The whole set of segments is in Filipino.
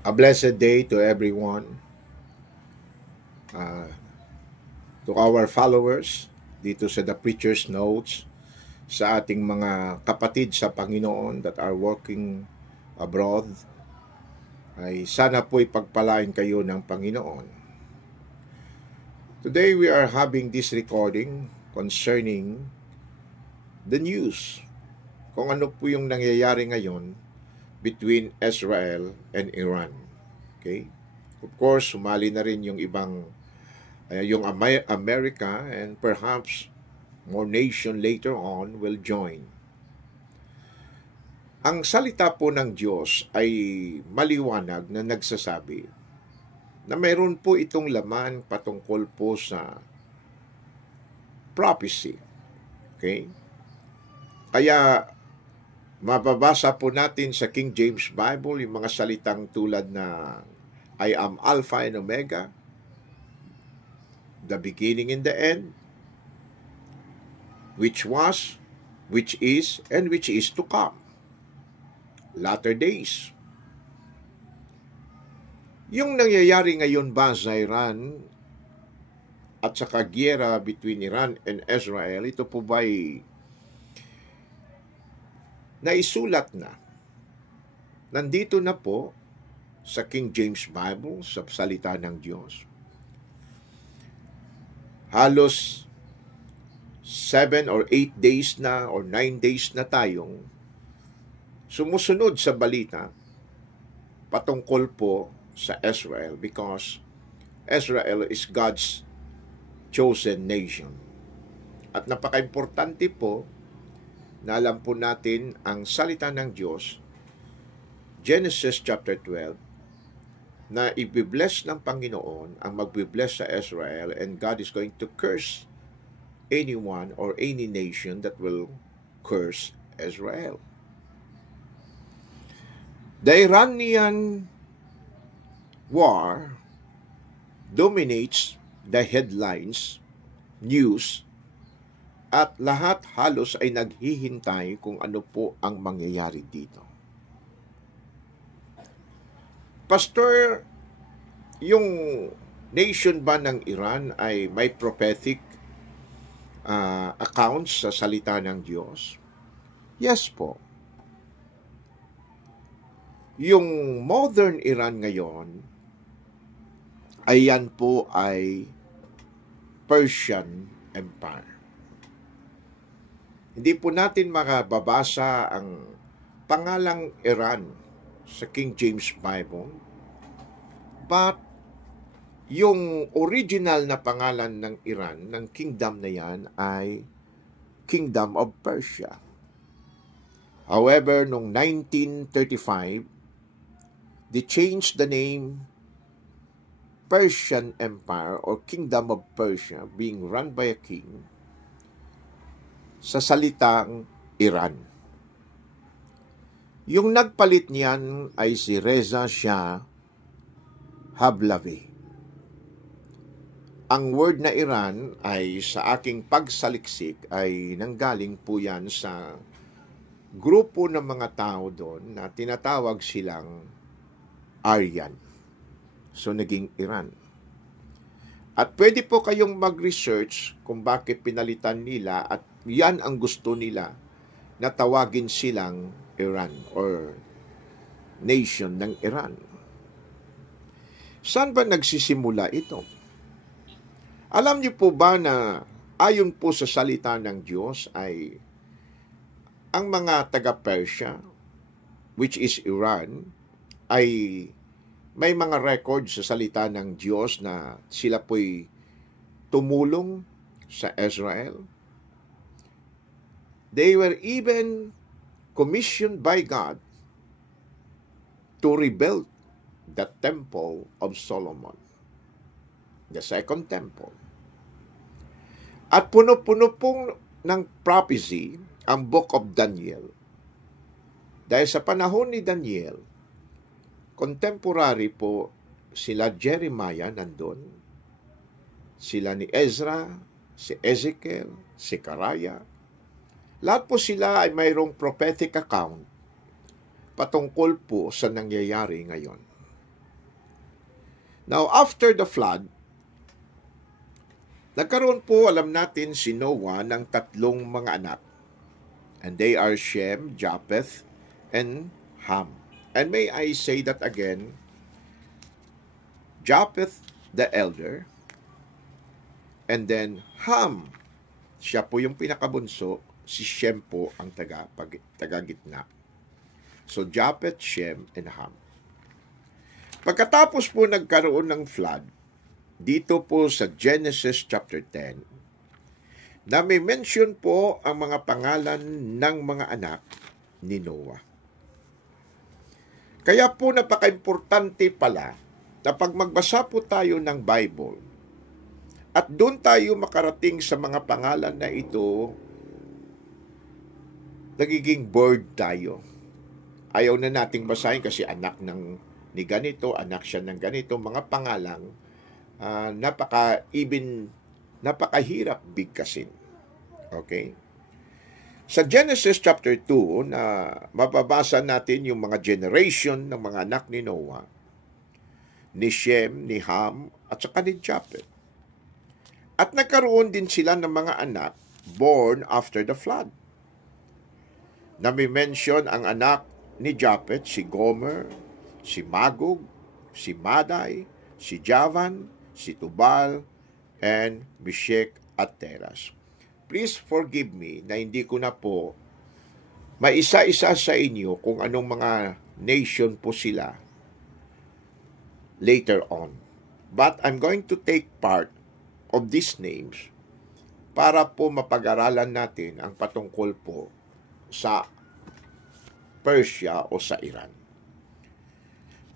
A blessed day to everyone, uh, to our followers dito sa The Preacher's Notes, sa ating mga kapatid sa Panginoon that are working abroad, ay sana po'y pagpalain kayo ng Panginoon. Today we are having this recording concerning the news, kung ano po yung nangyayari ngayon between Israel and Iran. Okay? Of course, sumali na rin yung ibang yung America, and perhaps more nation later on will join. Ang salita po ng Diyos ay maliwanag na nagsasabi na mayroon po itong laman patungkol po sa prophecy. Okay? Kaya mababasa po natin sa King James Bible yung mga salitang tulad na I am Alpha and Omega, the beginning and the end, which was, which is, and which is to come. Latter days. Yung nangyayari ngayon ba sa Iran at sa kagyera between Iran and Israel, ito po ba'y naisulat na? Nandito na po sa King James Bible, sa salita ng Diyos. Halos 7 or 8 days na or 9 days na tayong sumusunod sa balita patungkol po sa Israel, because Israel is God's chosen nation. At napaka-importante po na alam po natin ang salita ng Diyos, Genesis chapter 12, na ibibless ng Panginoon ang magbibless sa Israel, and God is going to curse anyone or any nation that will curse Israel. The Iranian war dominates the headlines, news, at lahat halos ay naghihintay kung ano po ang mangyayari dito. Pastor, yung nation ba ng Iran ay may prophetic accounts sa salita ng Diyos? Yes po. Yung modern Iran ngayon, ayan po ay Persian Empire. Hindi po natin makababasa ang pangalang Iran sa King James Bible, but yung original na pangalan ng Iran, ng kingdom na yan, ay Kingdom of Persia. However, noong 1935, they changed the name Persian Empire or Kingdom of Persia, being run by a king, sa salitang Iran. Yung nagpalit niyan ay si Reza Shah Pahlavi. Ang word na Iran ay sa aking pagsaliksik ay nanggaling po yan sa grupo ng mga tao doon na tinatawag silang Aryan. So, naging Iran. At pwede po kayong mag-research kung bakit pinalitan nila, at yan ang gusto nila na tawagin silang Iran or nation ng Iran. Saan ba nagsisimula ito? Alam niyo po ba na ayon po sa salita ng Diyos ay ang mga taga-Persia, which is Iran, ay may mga record sa salita ng Diyos na sila po'y tumulong sa Israel. They were even commissioned by God to rebuild the temple of Solomon, the second temple. At puno-puno pong ng prophecy ang Book of Daniel. Dahil sa panahon ni Daniel, contemporary po sila Jeremiah nandun, sila ni Ezra, si Ezekiel, si Karaya. Lahat po sila ay mayroong prophetic account patungkol po sa nangyayari ngayon. Now, after the flood, nagkaroon po, alam natin, si Noah ng tatlong mga anak. And they are Shem, Japheth, and Ham. And may I say that again, Japheth the elder, and then Ham, siya po yung pinakabunso, si Shem po ang taga-gitna. So, Japheth, Shem, and Ham. Pagkatapos po nagkaroon ng flood, dito po sa Genesis chapter 10, na may mention po ang mga pangalan ng mga anak ni Noah. Kaya po napaka-importante pala na pag magbasa po tayo ng Bible at doon tayo makarating sa mga pangalan na ito, nagiging bored tayo. Ayaw na nating basahin kasi anak ng ni ganito, anak siya ng ganito, mga pangalang napakahirap bigkasin. Okay? Sa Genesis chapter 2, na mababasa natin yung mga generation ng mga anak ni Noah, ni Shem, ni Ham, at saka ni Japheth. At nagkaroon din sila ng mga anak born after the flood. Na may mention ang anak ni Japheth, si Gomer, si Magog, si Madai, si Javan, si Tubal, and Meshech at Teras. Please forgive me na hindi ko na po maisa-isa sa inyo kung anong mga nation po sila later on. But I'm going to take part of these names para po mapag-aralan natin ang patungkol po sa Persia o sa Iran.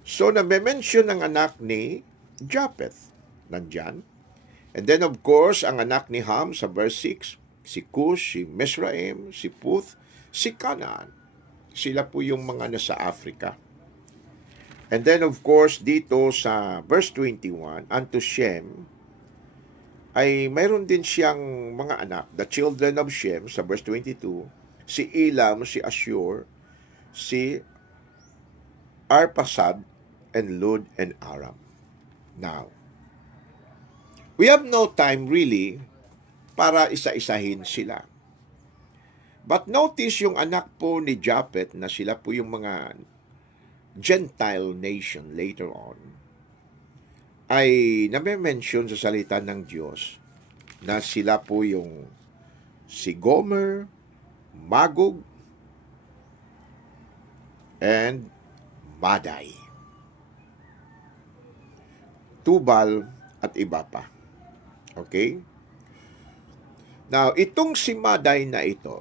So, nabe-mention ang anak ni Japheth. Nandyan. And then, of course, ang anak ni Ham sa verse 6, si Cush, si Mesraim, si Puth, si Canaan. Sila po yung mga nasa Africa. And then, of course, dito sa verse 21, unto Shem, ay mayroon din siyang mga anak, the children of Shem, sa verse 22, si Elam, si Ashur, si Arphaxad, and Lud, and Aram. Now, we have no time really para isa-isahin sila. But notice yung anak po ni Japheth na sila po yung mga Gentile nation later on ay name-mention sa salita ng Diyos na sila po yung si Gomer, Magog, and Madai. Tubal at iba pa. Okay? Now, itong si Madai na ito,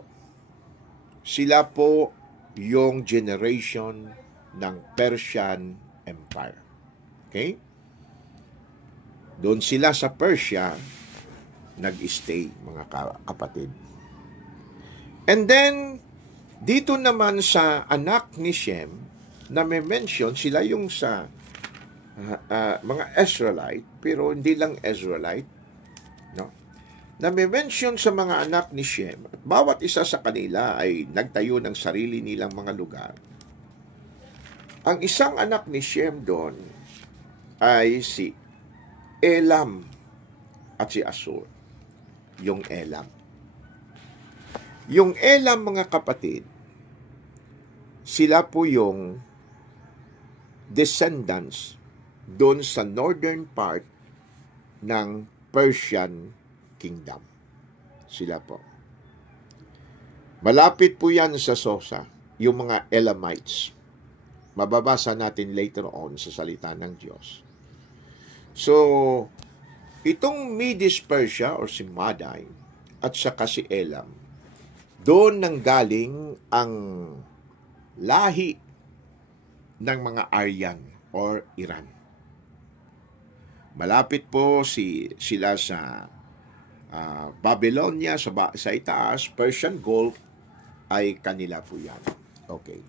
sila po yung generation ng Persian Empire. Okay? Doon sila sa Persia nag-stay, mga kapatid. And then, dito naman sa anak ni Shem, na may mention, sila yung sa mga Israelite, pero hindi lang Israelite, no? Na may mention sa mga anak ni Shem, at bawat isa sa kanila ay nagtayo ng sarili nilang mga lugar. Ang isang anak ni Shem doon ay si Elam at si Asur. Yung Elam. Yung Elam, mga kapatid, sila po yung descendants doon sa northern part ng Persian Kingdom. Sila po. Malapit po yan sa Sosa, yung mga Elamites. Mababasa natin later on sa salita ng Diyos. So, itong Medes Persia or si Madai at saka si Elam, doon nanggaling ang lahi ng mga Aryan or Iran. Malapit po sila sa Babylonia, sa itaas, Persian Gulf, ay kanila po yan. Okay.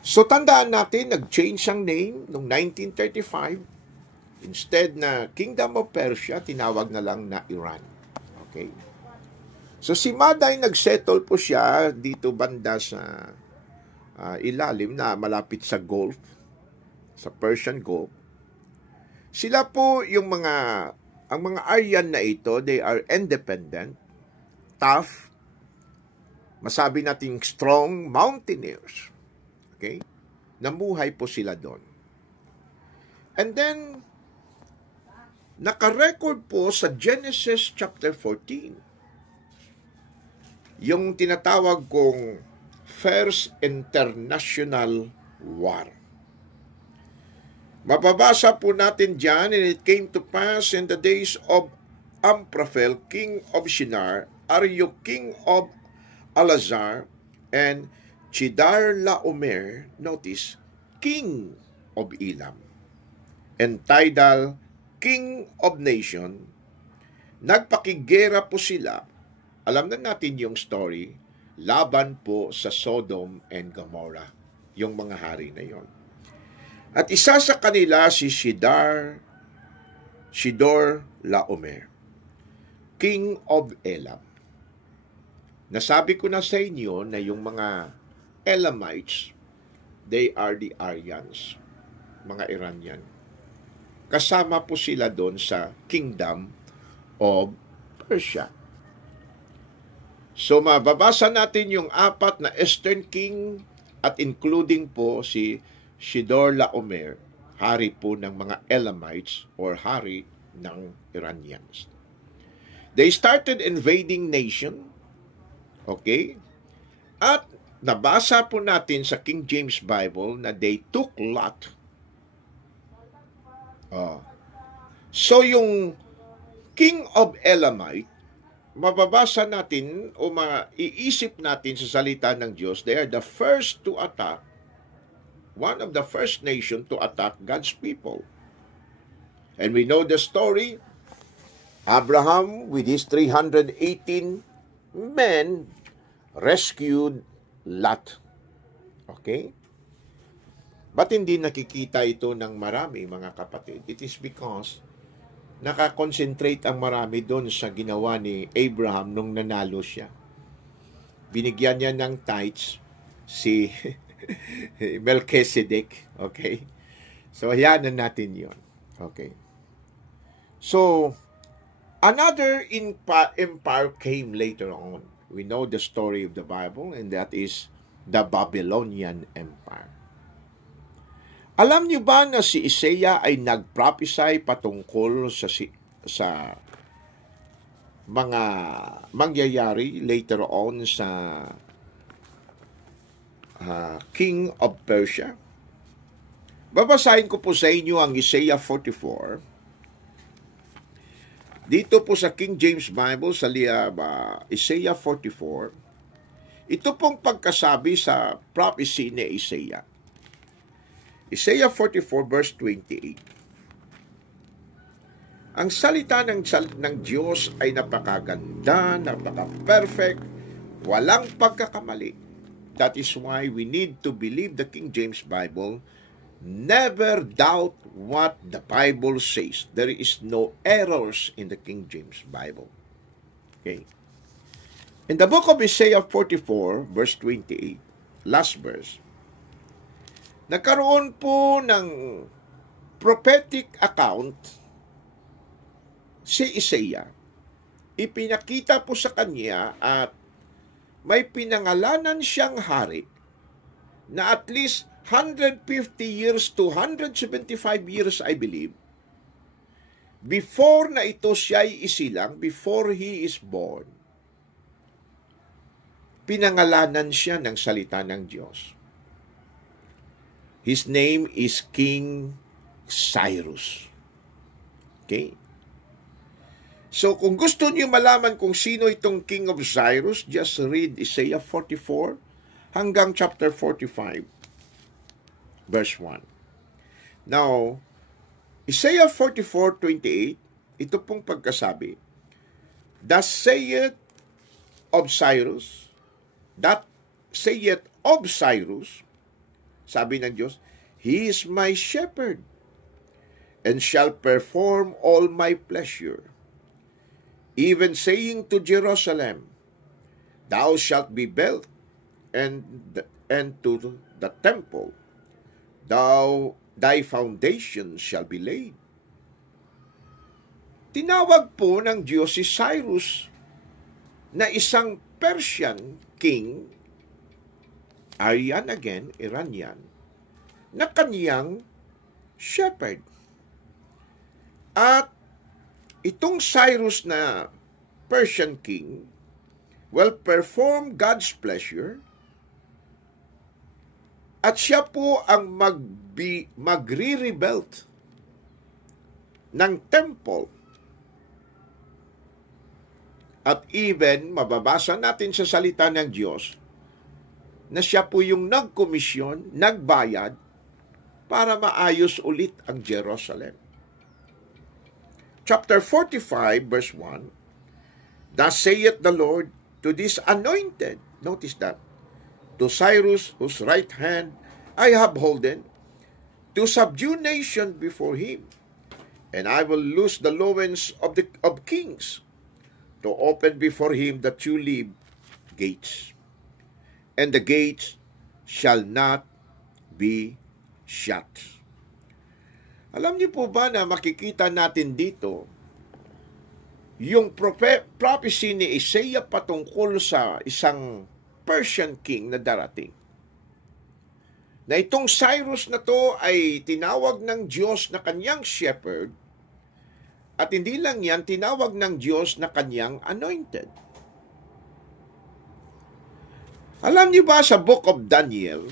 So, tandaan natin, nag-change ang name noong 1935. Instead na Kingdom of Persia, tinawag na lang na Iran. Okay. So, si Madai, nagsettle po siya dito banda sa ilalim na malapit sa Gulf. sa Persian Gulf. Sila po ang mga Aryan na ito, they are independent, tough, masabi nating strong mountaineers. Okay? Namuhay po sila doon. And then, naka-record po sa Genesis chapter 14, yung tinatawag kong First International War. Mababasa po natin dyan, and it came to pass in the days of Amraphel, king of Shinar, Arioch, king of Elazar, and Chedorlaomer, notice, king of Elam, and Tidal, king of nation. Nagpakigera po sila, alam na natin yung story, laban po sa Sodom and Gomorrah, yung mga hari na yon. At isa sa kanila si Chedorlaomer, king of Elam. Nasabi ko na sa inyo na yung mga Elamites, they are the Aryans, mga Iranian. Kasama po sila doon sa kingdom of Persia. So mababasa natin yung apat na Eastern king at including po si Chedorlaomer, hari po ng mga Elamites or hari ng Iranians. They started invading nation, okay? At nabasa po natin sa King James Bible na they took Lot. So yung king of Elamite, mababasa natin o maiisip natin sa salita ng Diyos, they are the first to attack, one of the first nation to attack God's people. And we know the story, Abraham with his 318 men rescued Lot. Okay? Ba't hindi nakikita ito ng marami, mga kapatid? It is because nakakonsentrate ang marami doon sa ginawa ni Abraham nung nanalo siya. Binigyan niya ng tithes si Melchizedek. Okay? So, hayanan natin yon. Okay. So, another empire came later on. We know the story of the Bible, and that is the Babylonian Empire. Alam niyo ba na si Isaiah ay nag-prophesy patungkol sa mga mangyayari later on sa King of Persia? Babasahin ko po sa inyo ang Isaiah 44. Dito po sa King James Bible, sa Isaiah 44, ito pong pagkasabi sa prophecy ni Isaiah. Isaiah 44 verse 28. Ang salita ng Diyos ay napakaganda, napaka-perfect, walang pagkakamali. That is why we need to believe the King James Bible. Never doubt what the Bible says. There is no errors in the King James Bible. Okay. In the book of Isaiah 44 verse 28, last verse, nagkaroon po ng prophetic account si Isaiah. Ipinakita po sa kanya at may pinangalanan siyang hari na at least 150 years to 175 years, I believe, before na ito siya'y isilang, before he is born, pinangalanan siya ng salita ng Diyos. His name is King Cyrus. Okay? So, kung gusto niyo malaman kung sino itong King of Cyrus, just read Isaiah 44 hanggang chapter 45, verse 1. Now, Isaiah 44:28, ito pong pagkasabi, Thus saith of Cyrus, sabi ng Diyos, He is my shepherd, and shall perform all my pleasure. Even saying to Jerusalem, Thou shalt be built, and to the temple, thy foundation shall be laid. Tinawag po ng Diyos si Cyrus na isang Persian king, Iranian, na kaniyang shepherd. At itong Cyrus na Persian king will perform God's pleasure at siya po ang magre-rebuild ng temple. At even, mababasa natin sa salita ng Diyos, na siya po yung nagkomisyon, nagbayad, para maayos ulit ang Jerusalem. Chapter 45, verse 1, Thus saith the Lord to this anointed, notice that, to Cyrus, whose right hand I have holden, to subdue nation before him, and I will loose the loins of kings, to open before him the two-leaved gates, and the gates shall not be shut. Alam niyo po ba na makikita natin dito yung prophecy ni Isaiah patungkol sa isang Persian king na darating? Na itong Cyrus na to ay tinawag ng Diyos na kanyang shepherd, at hindi lang yan, tinawag ng Diyos na kanyang anointed. Alam niyo ba sa Book of Daniel,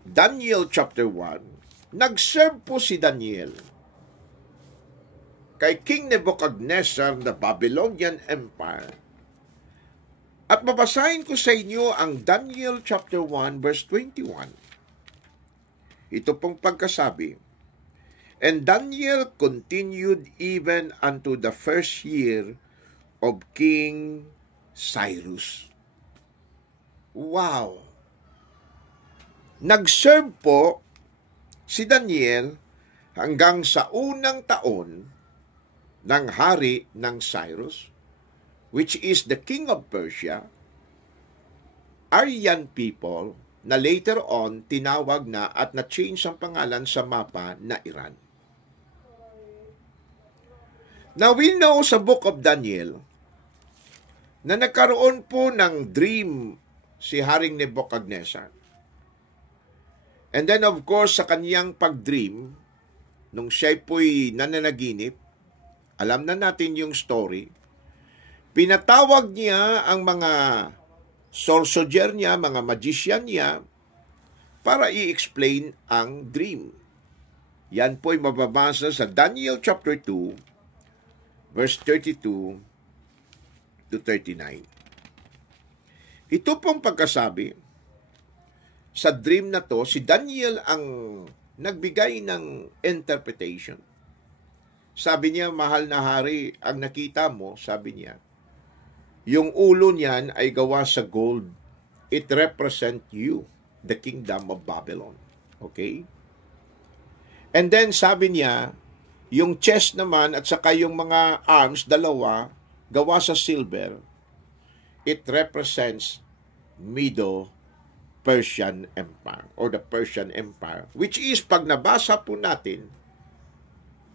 Daniel chapter 1, nag-serve po si Daniel kay King Nebuchadnezzar ng Babylonian Empire. At babasahin ko sa inyo ang Daniel chapter 1 verse 21. Ito pong pagkasabi, And Daniel continued even unto the first year of King Cyrus. Wow! Nag-serve po si Daniel hanggang sa unang taon ng hari ng Cyrus, which is the king of Persia, Aryan people, na later on tinawag na at na-change ang pangalan sa mapa na Iran. Now we know sa Book of Daniel na nagkaroon po ng dream si Haring Nebuchadnezzar. And then of course sa kaniyang pag-dream, nung siya po'y nananaginip, alam na natin yung story, pinatawag niya ang mga sorcerer niya, mga magician niya, para i-explain ang dream. Yan po'y mababasa sa Daniel chapter 2, verse 32 to 39. Ito pong pagkasabi, sa dream na to, si Daniel ang nagbigay ng interpretation. Sabi niya, mahal na hari, ang nakita mo, sabi niya, yung ulo niyan ay gawa sa gold. It represent you, the kingdom of Babylon. Okay? And then sabi niya, yung chest naman at saka yung mga arms, dalawa, gawa sa silver. It represents Medo-Persian Empire or the Persian Empire, which is, pag nabasa po natin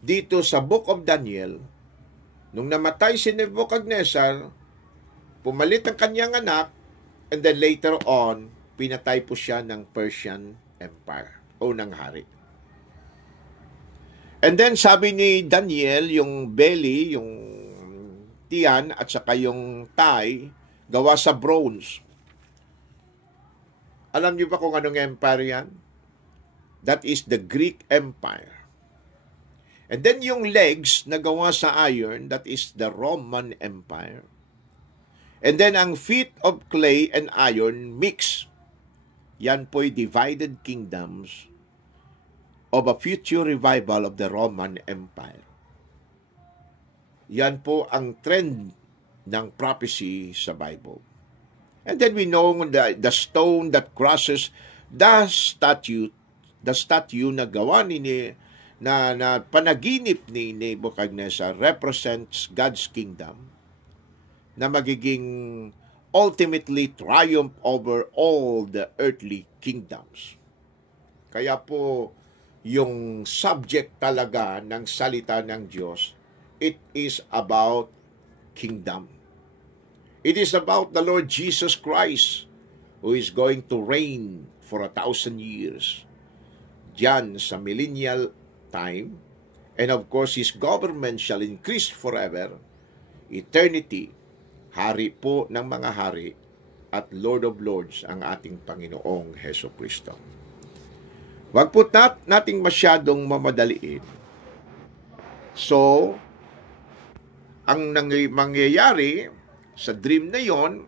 dito sa Book of Daniel, nung namatay si Nebuchadnezzar, pumalit ang kanyang anak, and then later on, pinatay po siya ng Persian Empire o ng hari. And then sabi ni Daniel, yung belly, yung tiyan at saka yung thigh, gawa sa bronze. Alam niyo ba kung anong empire yan? That is the Greek Empire. And then yung legs na gawa sa iron, that is the Roman Empire. And then ang feet of clay and iron mix. Yan po'y divided kingdoms of a future revival of the Roman Empire. Yan po ang trend ng prophecy sa Bible. And then we know the stone that crosses the statue na gawa na panaginip ni Nebuchadnezzar represents God's kingdom na magiging ultimately triumph over all the earthly kingdoms. Kaya po, yung subject talaga ng salita ng Diyos, it is about kingdom. It is about the Lord Jesus Christ who is going to reign for 1,000 years. Diyan sa millennial time. And of course, His government shall increase forever. Eternity, hari po ng mga hari at Lord of Lords ang ating Panginoong Hesukristo. Huwag po nating masyadong mamadaliin. So, ang mangyayari sa dream na yon,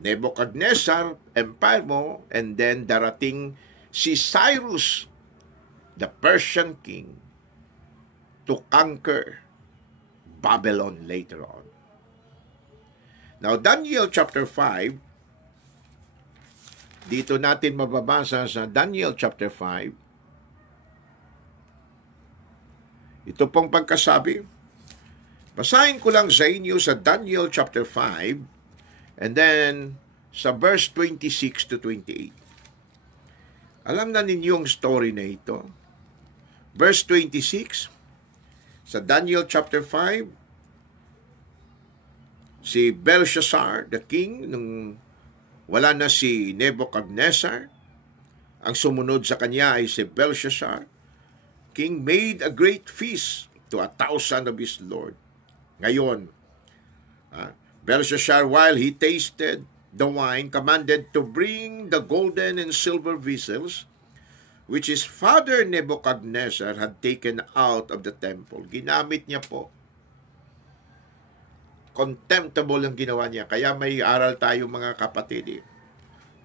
Nebuchadnezzar, empire mo, and then darating si Cyrus, the Persian king, to conquer Babylon later on. Now, Daniel chapter 5, dito natin mababasa sa Daniel chapter 5. Ito pong pagkasabi. Basahin ko lang sa inyo sa Daniel chapter 5 and then sa verse 26 to 28. Alam na ninyong story na ito. Verse 26, sa Daniel chapter 5, si Belshazzar, the king, nung wala na si Nebuchadnezzar, ang sumunod sa kanya ay si Belshazzar, king made a great feast to 1,000 of his lord. Ngayon, Belshazzar, while he tasted the wine, commanded to bring the golden and silver vessels which his father Nebuchadnezzar had taken out of the temple. Ginamit niya po. Contemptible ang ginawa niya. Kaya may aral tayo mga kapatid.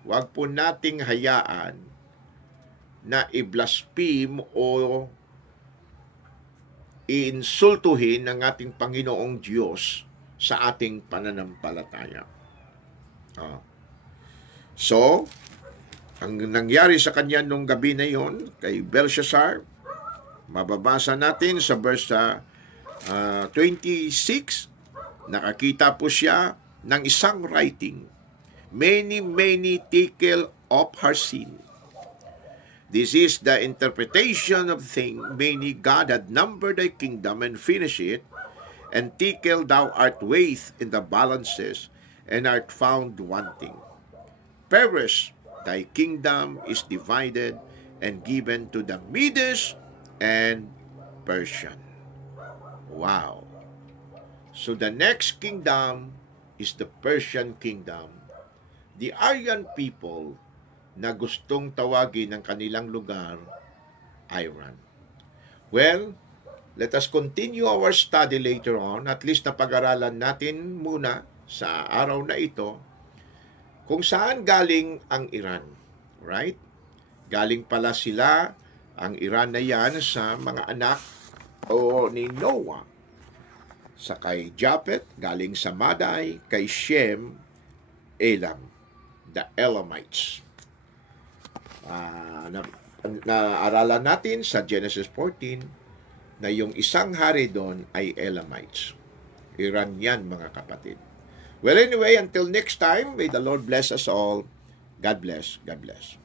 Huwag po nating hayaan na i-blaspheme o i-insultuhin ng ating Panginoong Diyos sa ating pananampalataya. So, ang nangyari sa kanya nung gabi na yon kay Belshazzar, mababasa natin sa verse 26, nakakita po siya ng isang writing, many, many tekel of her sin. This is the interpretation of thing, many God had numbered thy kingdom and finished it, and tekel thou art weighed in the balances, and art found wanting. Perish, thy kingdom is divided and given to the Medes and Persian. Wow. So the next kingdom is the Persian kingdom. The Aryan people na gustong tawagin ng kanilang lugar, Iran. Well, let us continue our study later on. At least napag-aralan natin muna sa araw na ito kung saan galing ang Iran. Right? Galing pala sila, ang Iran na yan, sa mga anak o ni Noah. Sa kay Japhet, galing sa Madai, kay Shem, Elam, the Elamites. Naaralan natin sa Genesis 14 na yung isang hari doon ay Elamites. Iran yan, mga kapatid. Well, anyway, until next time, may the Lord bless us all. God bless. God bless.